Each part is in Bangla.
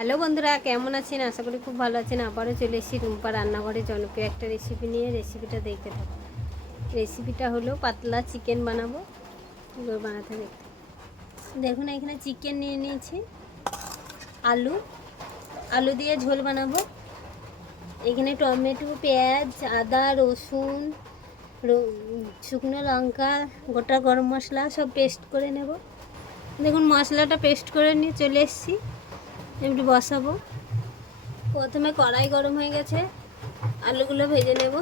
হ্যালো বন্ধুরা, কেমন আছেন? আশা করি খুব ভালো আছেন। আবারও চলে এসেছি রুম্পা রান্নাঘরে। জনপ্রিয় একটা রেসিপি নিয়ে রেসিপিটা দেখতে থাকো। রেসিপিটা হলো পাতলা চিকেন বানাবো। এগুলো বানাতে দেখতে দেখুন, এখানে চিকেন নিয়ে নিয়েছি। আলু। আলু দিয়ে ঝোল বানাবো। এখানে টমেটো, পেঁয়াজ, আদা, রসুন শুকনো লঙ্কা, গোটা গরম মশলা সব পেস্ট করে নেব। দেখুন, মশলাটা পেস্ট করে নিয়ে চলে এসেছি। এমনি বসাবো। প্রথমে কড়াই গরম হয়ে গেছে আলুগুলো ভেজে নেব।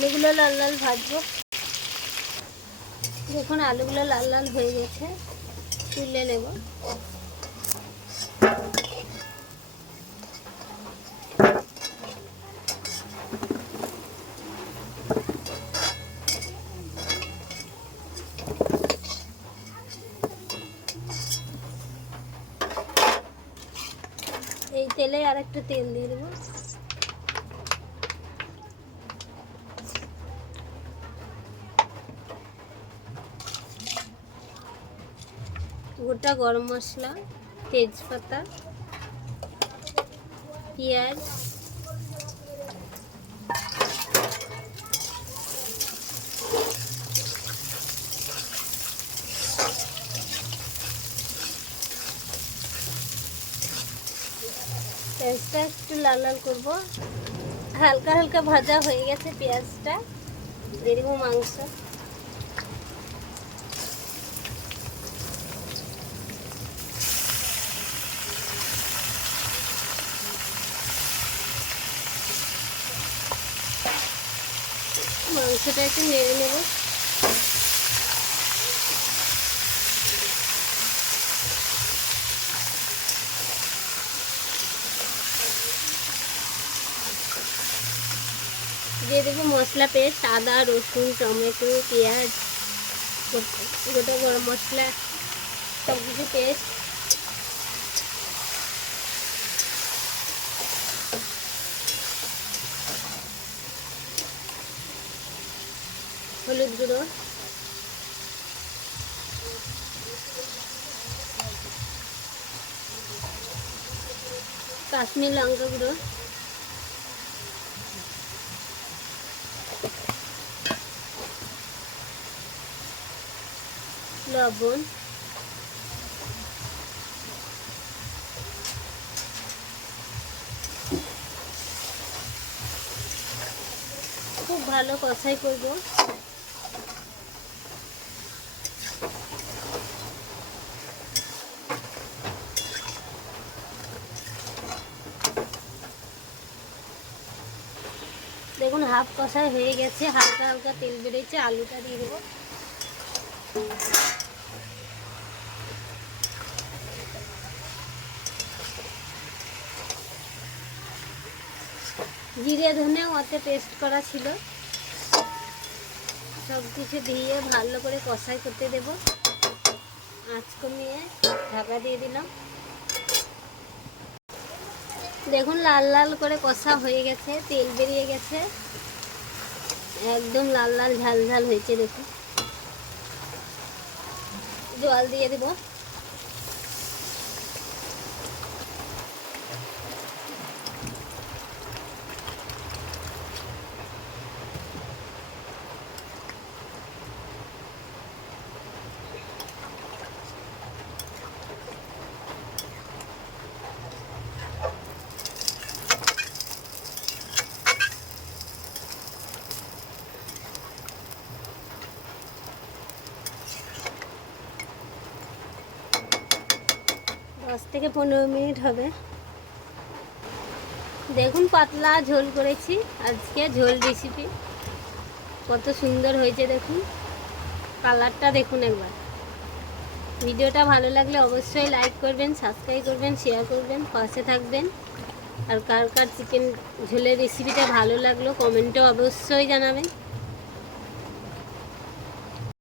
আলুগুলো লাল লাল ভাজবো। দেখুন, আলুগুলো লাল লাল হয়ে গেছে। তুলে নেব। এই তেলে আর একটা তেল দিয়ে দেবো। গোটা গরম মশলা, তেজপাতা, পেঁয়াজ, পেঁয়াজটা একটু লাল লাল করব। হালকা হালকা ভাজা হয়ে গেছে পেঁয়াজটা। দিয়ে মাংস। মাংসটা একটু নেড়ে নেব। দিয়ে দেবো মশলা পেস্ট, আদা, রসুন, টমেটো, পেঁয়াজ, গোটা গরম মশলা সব কিছু পেস্ট। গুঁড়ো। কাশ্মীর লঙ্কা গুঁড়ো। লবণ। খুব ভালো কষাই করব। দেখুন, হাফ কষায় হয়ে গেছে। হালকা হালকা তেল বেড়েছে, আলুটা দিয়ে দেবো। জিরে, ধনে ওতে পেস্ট করা ছিল। সব কিছু দিয়ে ভালো করে কষাই করতে দেব। আঁচ কমিয়ে ঢাকা দিয়ে দিলাম। দেখুন, লাল লাল করে কষা হয়ে গেছে, তেল বেরিয়ে গেছে। একদম লাল লাল ঝাল ঝাল হয়েছে, দেখুন। জল দিয়ে দেব। দশ থেকে পনেরো মিনিট হবে। দেখুন পাতলা ঝোল করেছি, আজকে ঝোল রেসিপি কত সুন্দর হয়েছে দেখুন। কালারটা দেখুন একবার। ভিডিওটা ভালো লাগলে অবশ্যই লাইক করবেন সাবস্ক্রাইব করবেন শেয়ার করবেন, পাশে থাকবেন। আর কার কার চিকেন ঝোলের রেসিপিটা ভালো লাগল কমেন্টেও অবশ্যই জানাবেন।